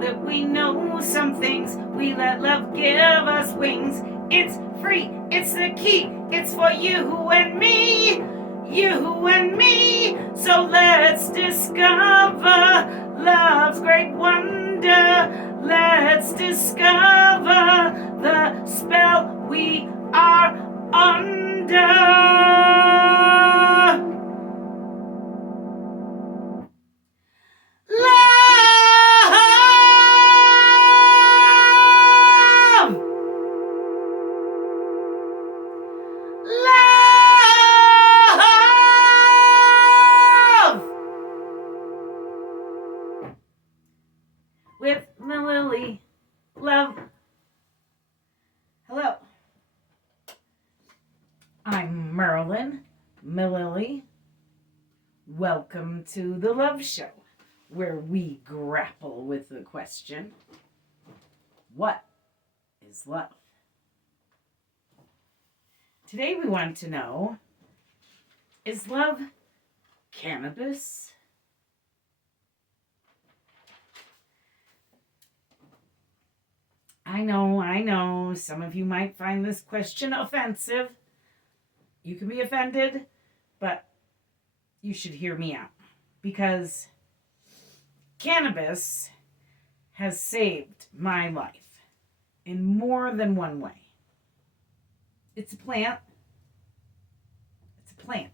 that we know some things, we let love give us wings. It's free, it's the key, it's for you and me, you and me. So let's discover love's great wonder. Let's discover the spell we are under. Love! Love! With Mililli. Love. Hello. I'm Merlin. Mililli. Welcome to the Love Show, where we grapple with the question, what is love? Today we want to know, is love cannabis? I know, some of you might find this question offensive. You can be offended, but you should hear me out, because cannabis has saved my life in more than one way. It's a plant. It's a plant.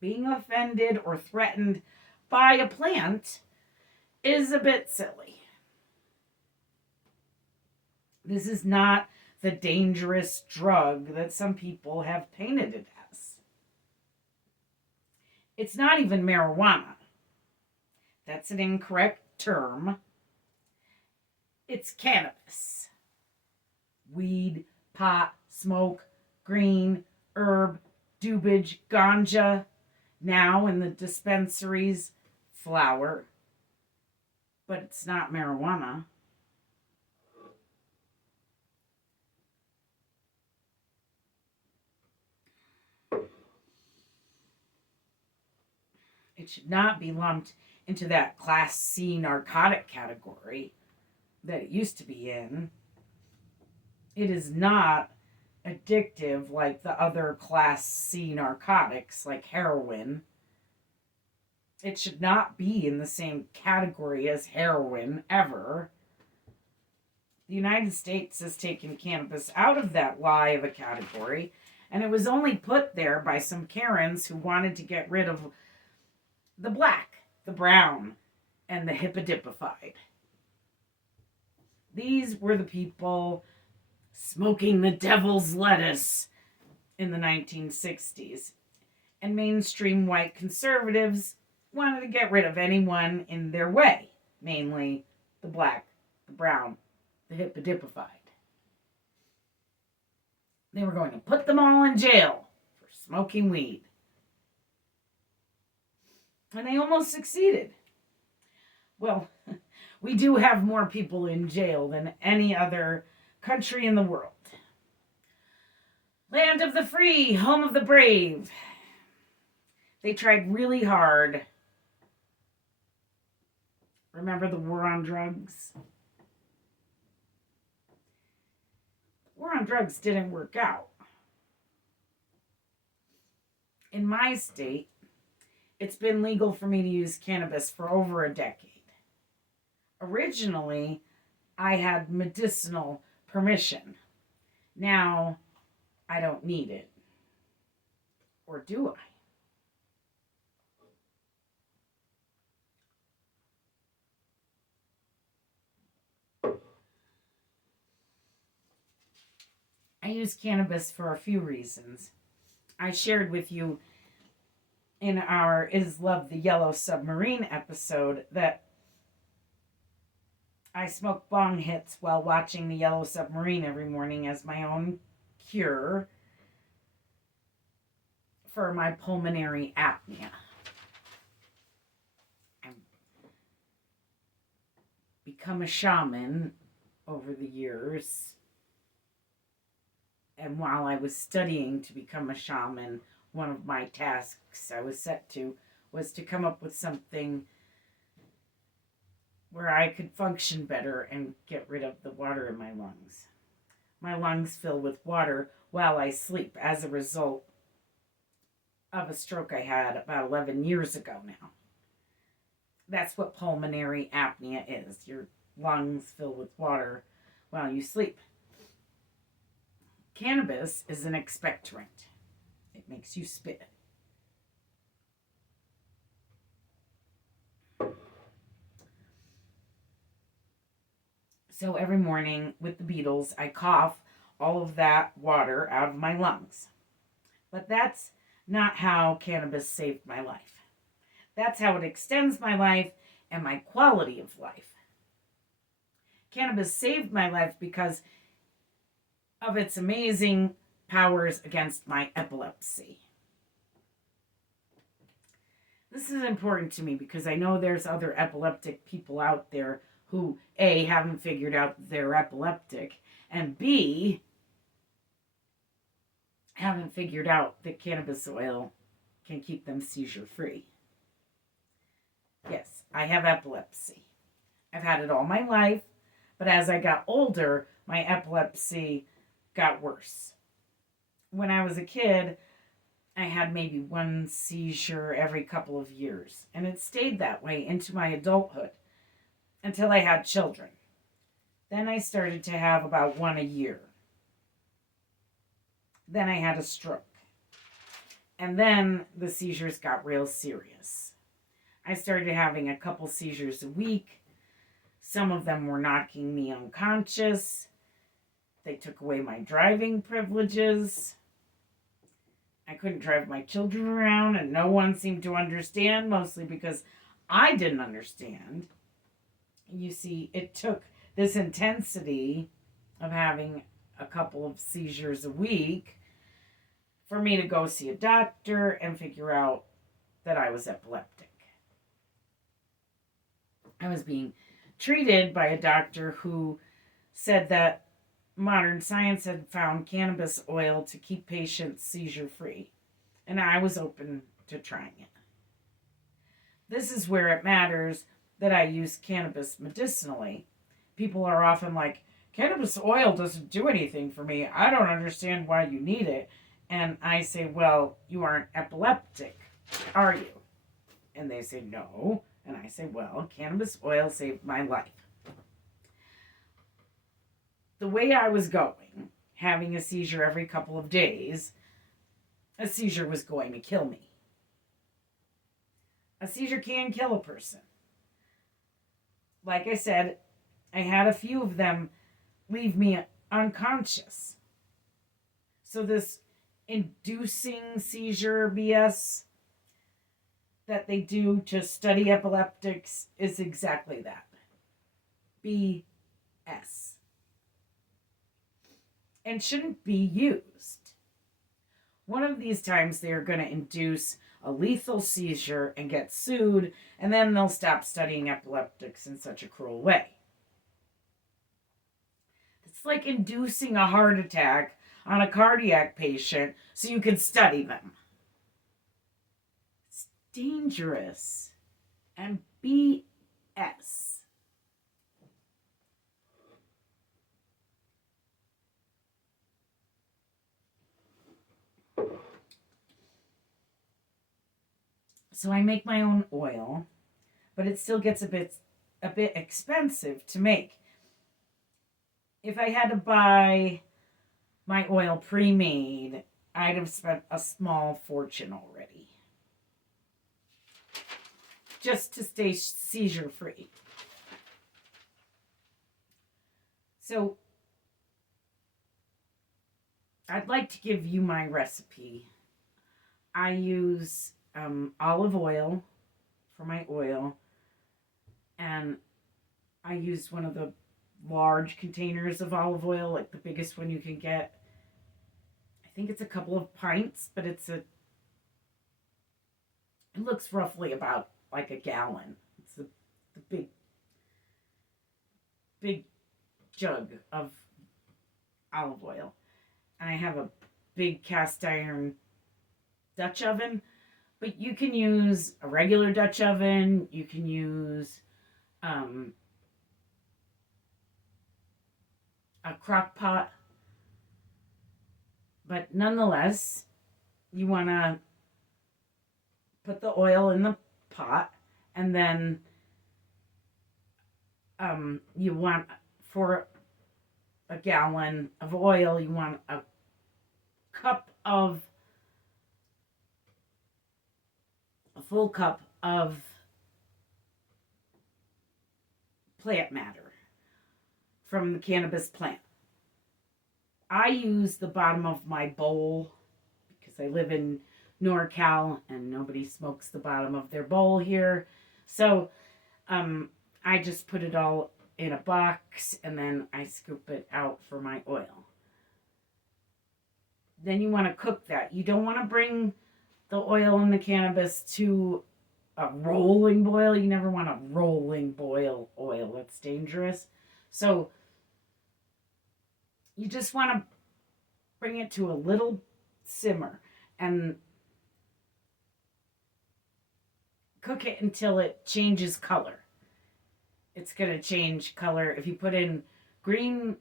Being offended or threatened by a plant is a bit silly. This is not the dangerous drug that some people have painted it as. It's not even marijuana. That's an incorrect term. It's cannabis. Weed, pot, smoke, green, herb, dubage, ganja. Now in the dispensaries, flower. But it's not marijuana. It should not be lumped into that Class C narcotic category that it used to be in. It is not addictive like the other Class C narcotics like heroin. It should not be in the same category as heroin ever. The United States has taken cannabis out of that lie of a category, and it was only put there by some Karens who wanted to get rid of the black, the brown, and the hippodipified. These were the people smoking the devil's lettuce in the 1960s. And mainstream white conservatives wanted to get rid of anyone in their way, mainly the black, the brown, the hippodipified. They were going to put them all in jail for smoking weed. And they almost succeeded. Well, we do have more people in jail than any other country in the world. Land of the free, home of the brave. They tried really hard. Remember the war on drugs? The war on drugs didn't work out. In my state, it's been legal for me to use cannabis for over a decade. Originally, I had medicinal permission. Now, I don't need it. Or do I? I use cannabis for a few reasons. I shared with you in our Is Love the Yellow Submarine episode that I smoke bong hits while watching the Yellow Submarine every morning as my own cure for my pulmonary apnea. I've become a shaman over the years. And while I was studying to become a shaman, one of my tasks I was set to was to come up with something where I could function better and get rid of the water in my lungs. My lungs fill with water while I sleep as a result of a stroke I had about 11 years ago now. That's what pulmonary apnea is. Your lungs fill with water while you sleep. Cannabis is an expectorant. It makes you spit. So every morning with the Beatles, I cough all of that water out of my lungs. But that's not how cannabis saved my life. That's how it extends my life and my quality of life. Cannabis saved my life because of its amazing powers against my epilepsy. This is important to me because I know there's other epileptic people out there who, A, haven't figured out that they're epileptic, and B, haven't figured out that cannabis oil can keep them seizure-free. Yes, I have epilepsy. I've had it all my life, but as I got older, my epilepsy got worse. When I was a kid, I had maybe one seizure every couple of years, and it stayed that way into my adulthood until I had children. Then I started to have about one a year. Then I had a stroke. And then the seizures got real serious. I started having a couple seizures a week. Some of them were knocking me unconscious. They took away my driving privileges. I couldn't drive my children around, and no one seemed to understand, mostly because I didn't understand. You see, it took this intensity of having a couple of seizures a week for me to go see a doctor and figure out that I was epileptic. I was being treated by a doctor who said that modern science had found cannabis oil to keep patients seizure-free, and I was open to trying it. This is where it matters that I use cannabis medicinally. People are often like, cannabis oil doesn't do anything for me. I don't understand why you need it. And I say, well, you aren't epileptic, are you? And they say, no. And I say, well, cannabis oil saved my life. The way I was going, having a seizure every couple of days, a seizure was going to kill me. A seizure can kill a person. Like I said, I had a few of them leave me unconscious. So this inducing seizure BS that they do to study epileptics is exactly that. BS. And shouldn't be used. One of these times they are going to induce a lethal seizure and get sued, and then they'll stop studying epileptics in such a cruel way. It's like inducing a heart attack on a cardiac patient so you can study them. It's dangerous and BS. So I make my own oil, but it still gets a bit expensive to make. If I had to buy my oil pre-made, I'd have spent a small fortune already. Just to stay seizure-free. So, I'd like to give you my recipe. I use olive oil for my oil, and I used one of the large containers of olive oil, like the biggest one you can get. I think it's a couple of pints, but it looks roughly about like a gallon. It's the big jug of olive oil. And I have a big cast iron Dutch oven, but you can use a regular Dutch oven. You can use a crock pot. But nonetheless, you want to put the oil in the pot, and then you want, for a gallon of oil, you want a full cup of plant matter from the cannabis plant. I use the bottom of my bowl because I live in NorCal and nobody smokes the bottom of their bowl here. So I just put it all in a box and then I scoop it out for my oil. Then you want to cook that. You don't want to bring the oil and the cannabis to a rolling boil. You never want a rolling boil oil. That's dangerous. So you just want to bring it to a little simmer and cook it until it changes color. It's going to change color. If you put in green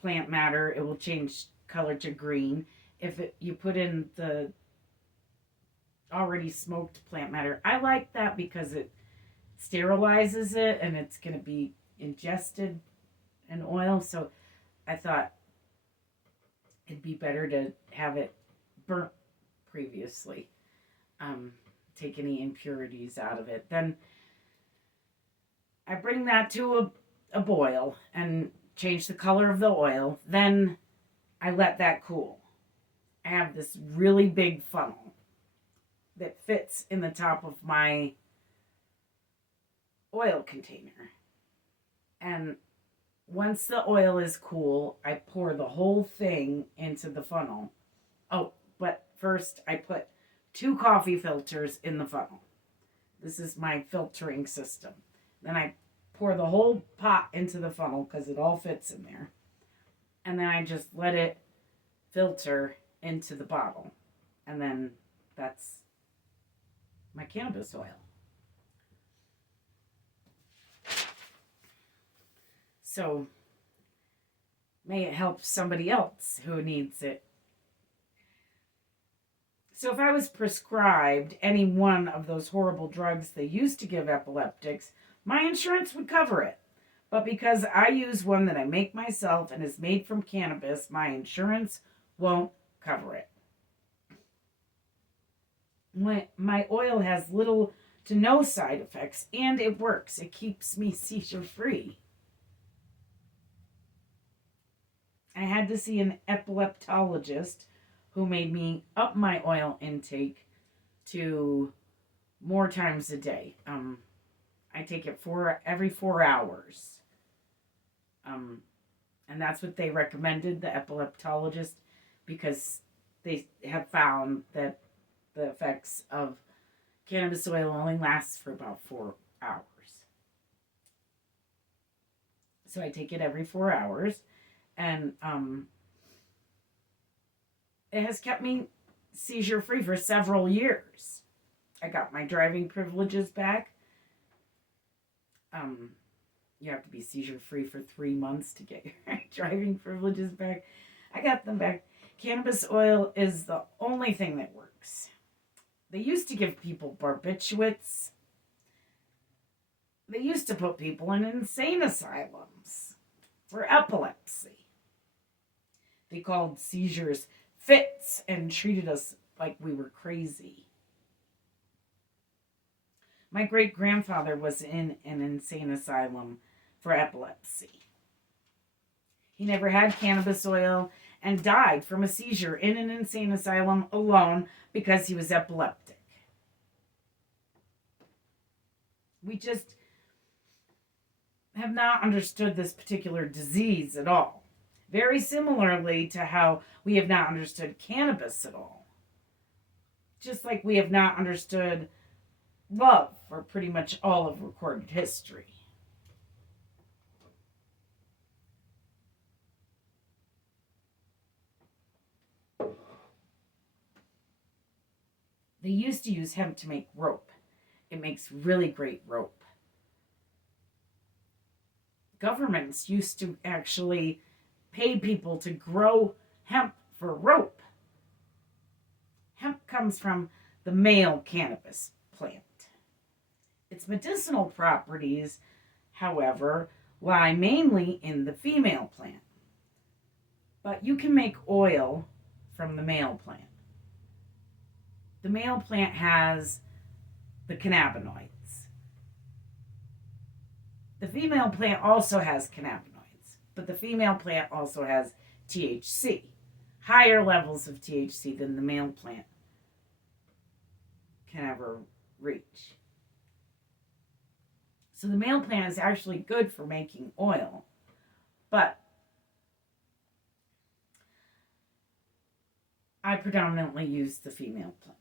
plant matter, it will change color to green. If you put in the already smoked plant matter, I like that because it sterilizes it and it's going to be ingested in oil. So I thought it'd be better to have it burnt previously. Take any impurities out of it. Then I bring that to a boil and change the color of the oil. Then I let that cool. I have this really big funnel that fits in the top of my oil container. And once the oil is cool, I pour the whole thing into the funnel. Oh, but first I put 2 coffee filters in the funnel. This is my filtering system. Then I pour the whole pot into the funnel because it all fits in there. And then I just let it filter into the bottle. And then that's my cannabis oil. So may it help somebody else who needs it. So if I was prescribed any one of those horrible drugs they used to give epileptics, my insurance would cover it. But because I use one that I make myself and is made from cannabis, my insurance won't cover it. My oil has little to no side effects, and it works. It keeps me seizure-free. I had to see an epileptologist who made me up my oil intake to more times a day. I take it every 4 hours. And that's what they recommended, the epileptologist, because they have found that the effects of cannabis oil only lasts for about 4 hours. So I take it every 4 hours, and it has kept me seizure-free for several years. I got my driving privileges back. You have to be seizure-free for 3 months to get your driving privileges back. I got them back. Cannabis oil is the only thing that works. They used to give people barbiturates. They used to put people in insane asylums for epilepsy. They called seizures fits and treated us like we were crazy. My great-grandfather was in an insane asylum for epilepsy. He never had cannabis oil and died from a seizure in an insane asylum alone because he was epileptic. We just have not understood this particular disease at all. Very similarly to how we have not understood cannabis at all. Just like we have not understood love for pretty much all of recorded history. They used to use hemp to make rope. It makes really great rope. Governments used to actually pay people to grow hemp for rope. Hemp comes from the male cannabis plant. Its medicinal properties, however, lie mainly in the female plant. But you can make oil from the male plant. The male plant has the cannabinoids. The female plant also has cannabinoids, but the female plant also has THC, higher levels of THC than the male plant can ever reach. So the male plant is actually good for making oil, but I predominantly use the female plant.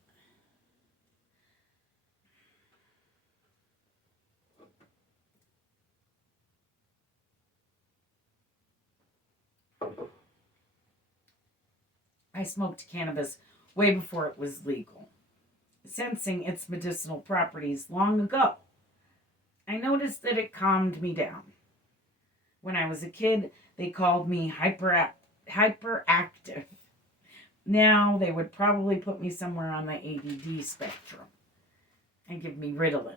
I smoked cannabis way before it was legal, sensing its medicinal properties long ago. I noticed that it calmed me down. When I was a kid, they called me hyperactive. Now they would probably put me somewhere on the ADD spectrum and give me Ritalin.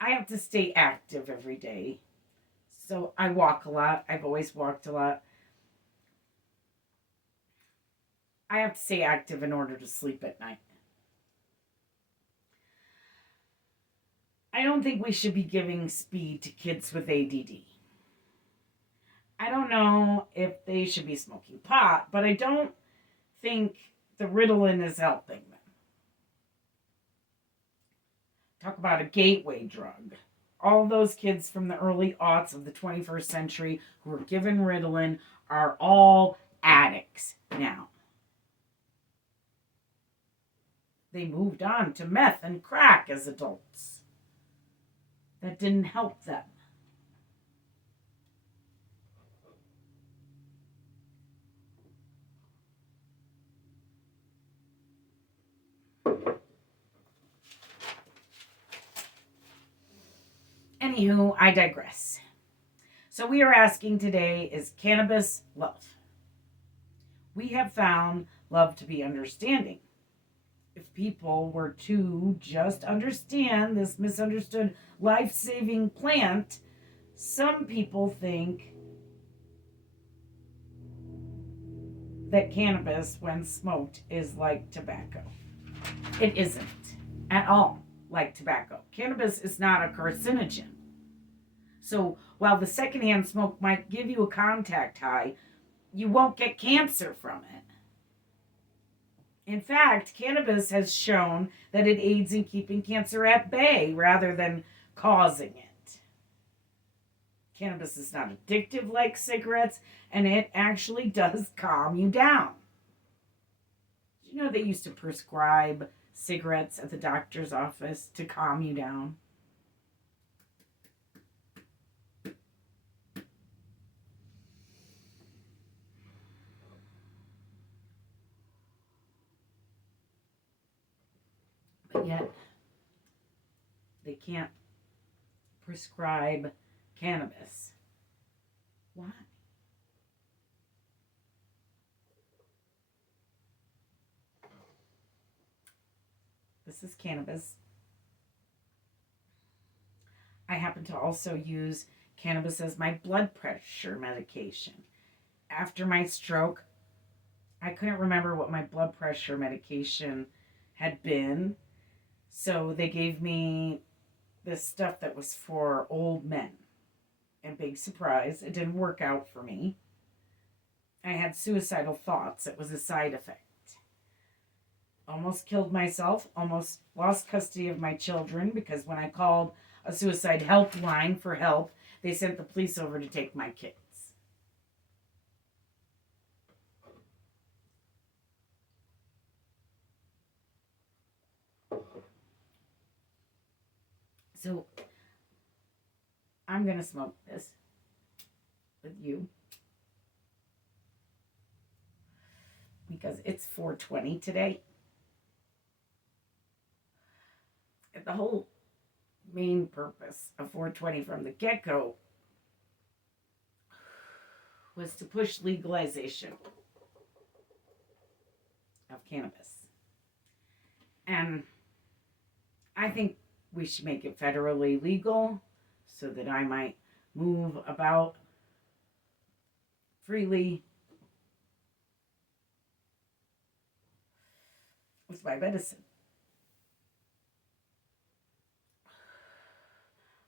I have to stay active every day. So I walk a lot. I've always walked a lot. I have to stay active in order to sleep at night. I don't think we should be giving speed to kids with ADD. I don't know if they should be smoking pot, but I don't think the Ritalin is helping them. Talk about a gateway drug. All those kids from the early aughts of the 21st century who were given Ritalin are all addicts now. They moved on to meth and crack as adults. That didn't help them. Anywho, I digress. So we are asking today, is cannabis love? We have found love to be understanding. If people were to just understand this misunderstood life-saving plant, some people think that cannabis, when smoked, is like tobacco. It isn't at all like tobacco. Cannabis is not a carcinogen. So while the secondhand smoke might give you a contact high, you won't get cancer from it. In fact, cannabis has shown that it aids in keeping cancer at bay rather than causing it. Cannabis is not addictive like cigarettes, and it actually does calm you down. Did you know they used to prescribe cigarettes at the doctor's office to calm you down? But yet, they can't prescribe cannabis. Why? This is cannabis. I happen to also use cannabis as my blood pressure medication. After my stroke, I couldn't remember what my blood pressure medication had been. So they gave me this stuff that was for old men. And big surprise, it didn't work out for me. I had suicidal thoughts. It was a side effect. Almost killed myself, almost lost custody of my children because when I called a suicide helpline for help, they sent the police over to take my kids. So I'm going to smoke this with you because it's 420 today. And the whole main purpose of 420 from the get-go was to push legalization of cannabis. And I think we should make it federally legal so that I might move about freely with my medicine.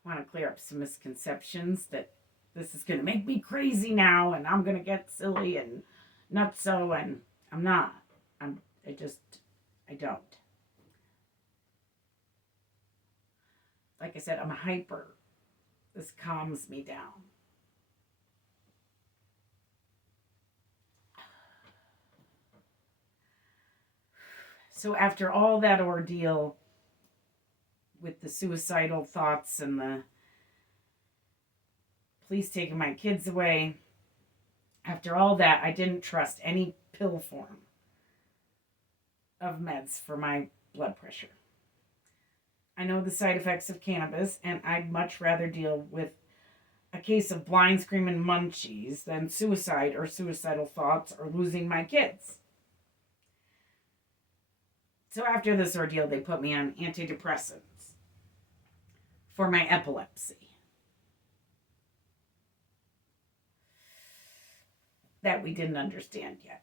I want to clear up some misconceptions that this is going to make me crazy now and I'm going to get silly and nutso, and I'm not. I don't. Like I said, I'm hyper. This calms me down. So after all that ordeal with the suicidal thoughts and the police taking my kids away, after all that, I didn't trust any pill form of meds for my blood pressure. I know the side effects of cannabis, and I'd much rather deal with a case of blind screaming munchies than suicide or suicidal thoughts or losing my kids. So after this ordeal, they put me on antidepressants for my epilepsy. That we didn't understand yet.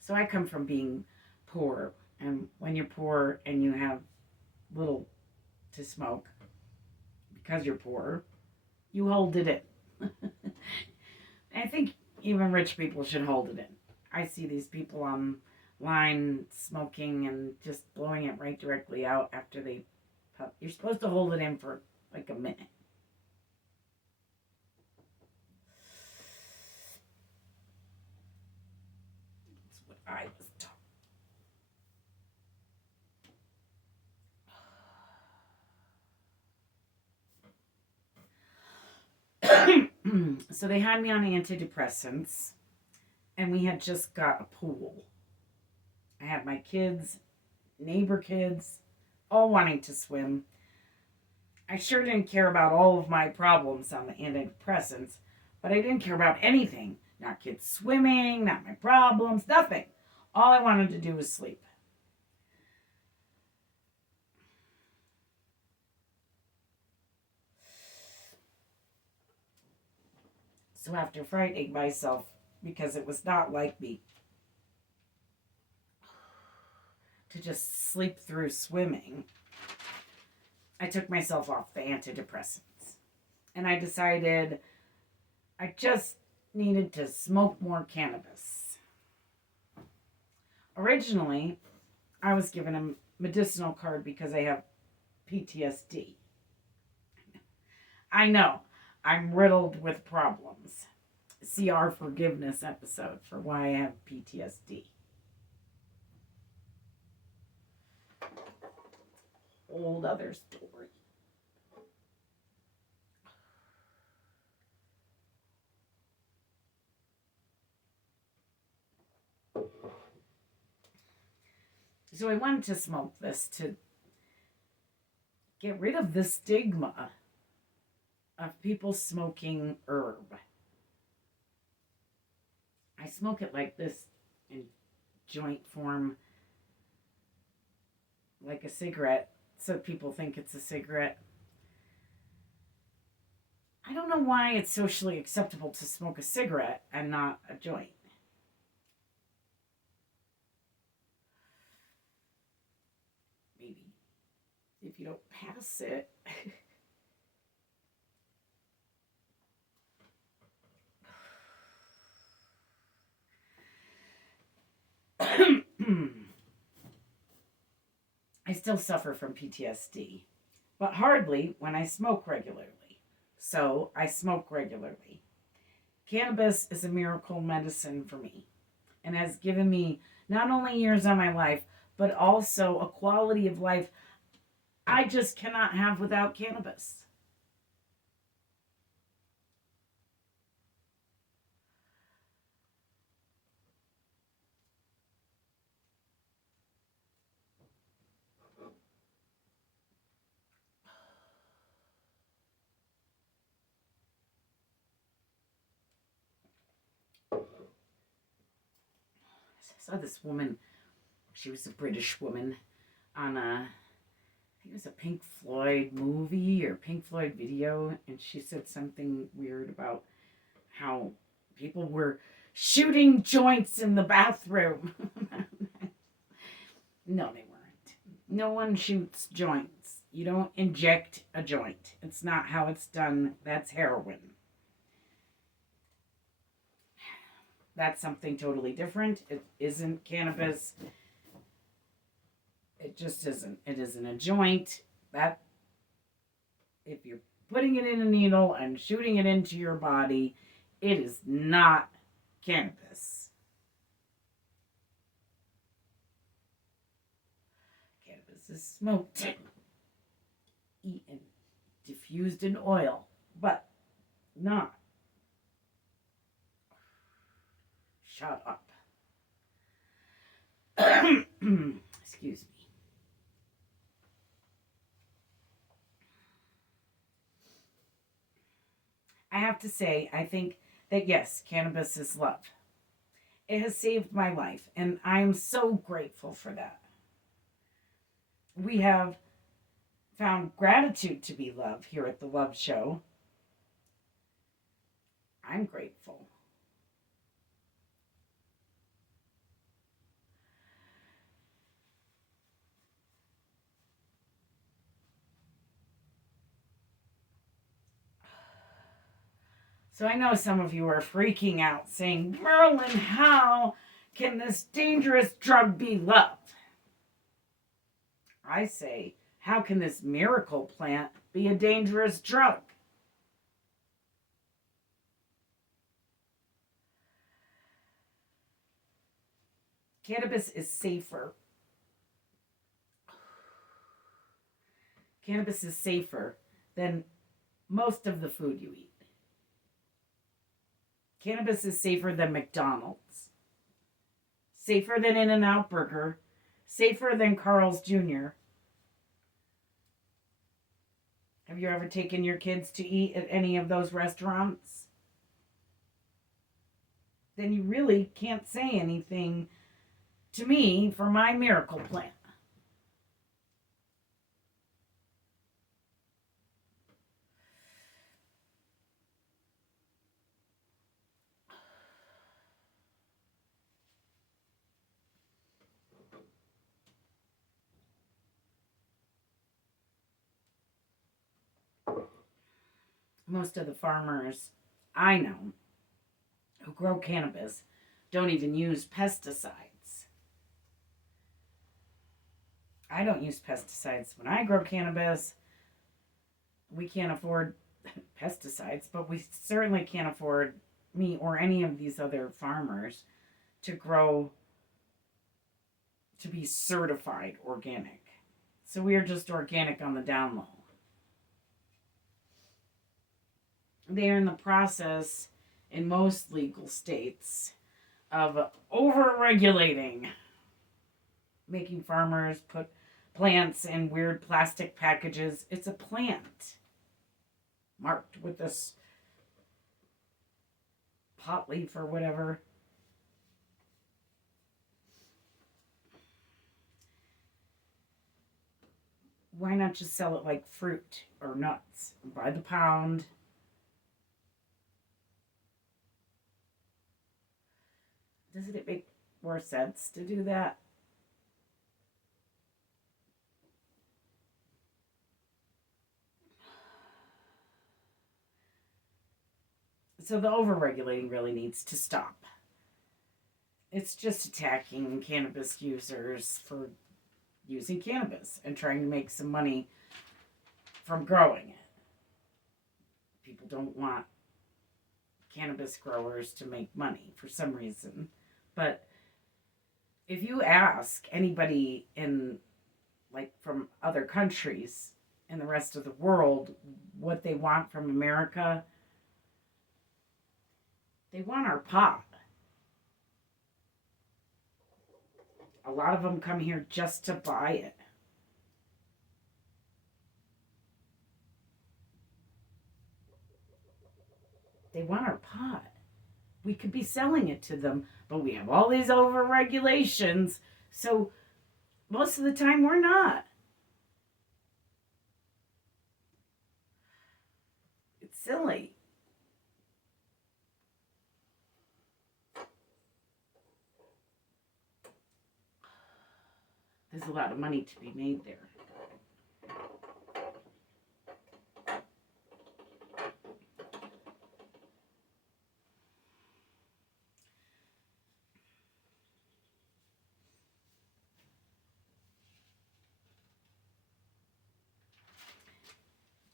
So I come from being poor, and when you're poor and you have little to smoke, because you're poor, you hold it in. I think even rich people should hold it in. I see these people online smoking and just blowing it right directly out after they puff. You're supposed to hold it in for like a minute. That's what I was taught. So they had me on antidepressants, and we had just got a pool. I had my kids, neighbor kids, all wanting to swim. I sure didn't care about all of my problems on the antidepressants, but I didn't care about anything. Not kids swimming, not my problems, nothing. All I wanted to do was sleep. So after frightening myself, because it was not like me to just sleep through swimming, I took myself off the antidepressants. And I decided I just needed to smoke more cannabis. Originally, I was given a medicinal card because I have PTSD. I know, I'm riddled with problems. See our forgiveness episode for why I have PTSD. Whole other story. So I wanted to smoke this to get rid of the stigma of people smoking herb. I smoke it like this in joint form, like a cigarette, so people think it's a cigarette. I don't know why it's socially acceptable to smoke a cigarette and not a joint. Maybe if you don't pass it. I still suffer from PTSD, but hardly when I smoke regularly. So I smoke regularly. Cannabis is a miracle medicine for me and has given me not only years on my life, but also a quality of life I just cannot have without cannabis. saw this woman, she was a British woman, on I think it was a Pink Floyd movie or Pink Floyd video, and she said something weird about how people were shooting joints in the bathroom. No, they weren't. No one shoots joints. You don't inject a joint. It's not how it's done. That's heroin. That's something totally different. It isn't cannabis. It just isn't. It isn't a joint. That, if you're putting it in a needle and shooting it into your body, it is not cannabis. Cannabis is smoked, eaten, diffused in oil, but not. Shut up. Excuse me. I have to say, I think that yes, cannabis is love. It has saved my life, and I'm so grateful for that. We have found gratitude to be love here at the Love Show. I'm grateful. So I know some of you are freaking out saying, Merlin, how can this dangerous drug be love? I say, how can this miracle plant be a dangerous drug? Cannabis is safer. Cannabis is safer than most of the food you eat. Cannabis is safer than McDonald's, safer than In-N-Out Burger, safer than Carl's Jr. Have you ever taken your kids to eat at any of those restaurants? Then you really can't say anything to me for my miracle plant. Most of the farmers I know who grow cannabis don't even use pesticides. I don't use pesticides when I grow cannabis. We can't afford pesticides, but we certainly can't afford, me or any of these other farmers, to grow, to be certified organic. So we are just organic on the down low. They are in the process, in most legal states, of over-regulating, making farmers put plants in weird plastic packages. It's a plant marked with this pot leaf or whatever. Why not just sell it like fruit or nuts by the pound? Doesn't it make more sense to do that? So the overregulating really needs to stop. It's just attacking cannabis users for using cannabis and trying to make some money from growing it. People don't want cannabis growers to make money for some reason. But if you ask anybody in, like, from other countries in the rest of the world what they want from America, they want our pot. A lot of them come here just to buy it. They want our pot. we could be selling it to them, but we have all these over regulations, so most of the time we're not. It's silly. There's a lot of money to be made there.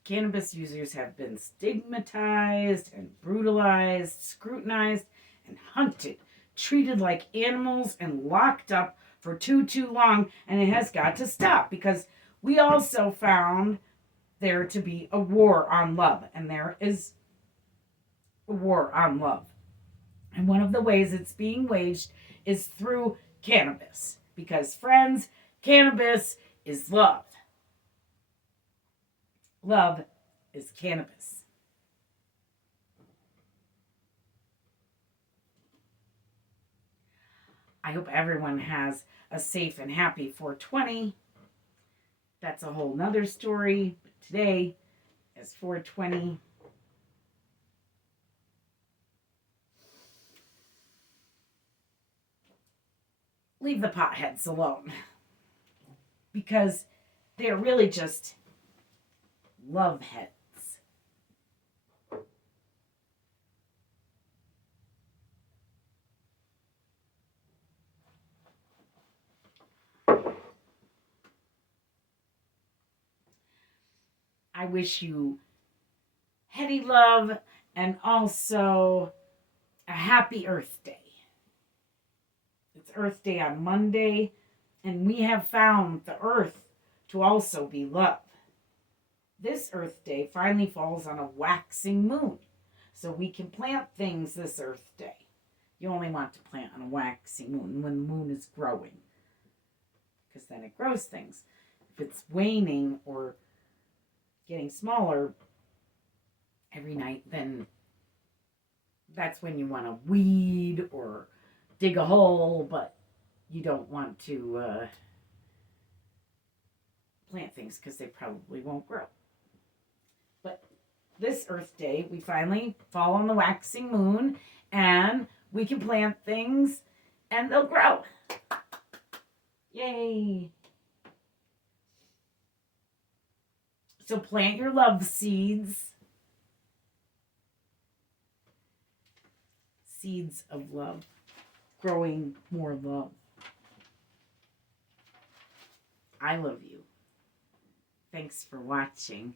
Cannabis users have been stigmatized and brutalized, scrutinized, and hunted, treated like animals, and locked up for too long, and it has got to stop because we also found there to be a war on love, and there is a war on love. And one of the ways it's being waged is through cannabis because, friends, cannabis is love. Love is cannabis. I hope everyone has a safe and happy 420. That's a whole nother story. But today is 420. Leave the potheads alone. Because they're really just love heads. I wish you heady love and also a happy Earth Day. It's Earth Day on Monday, and we have found the Earth to also be love. This Earth Day finally falls on a waxing moon, so we can plant things this Earth Day. You only want to plant on a waxing moon when the moon is growing, because then it grows things. If it's waning or getting smaller every night, then that's when you want to weed or dig a hole, but you don't want to plant things because they probably won't grow. But this Earth Day, we finally fall on the waxing moon and we can plant things and they'll grow. Yay! So plant your love seeds. Seeds of love. Growing more love. I love you. Thanks for watching.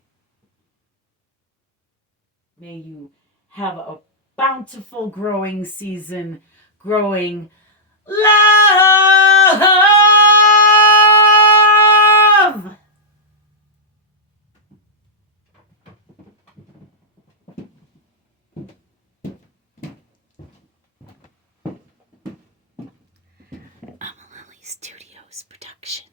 May you have a bountiful growing season. Growing love! Mililli Studios production.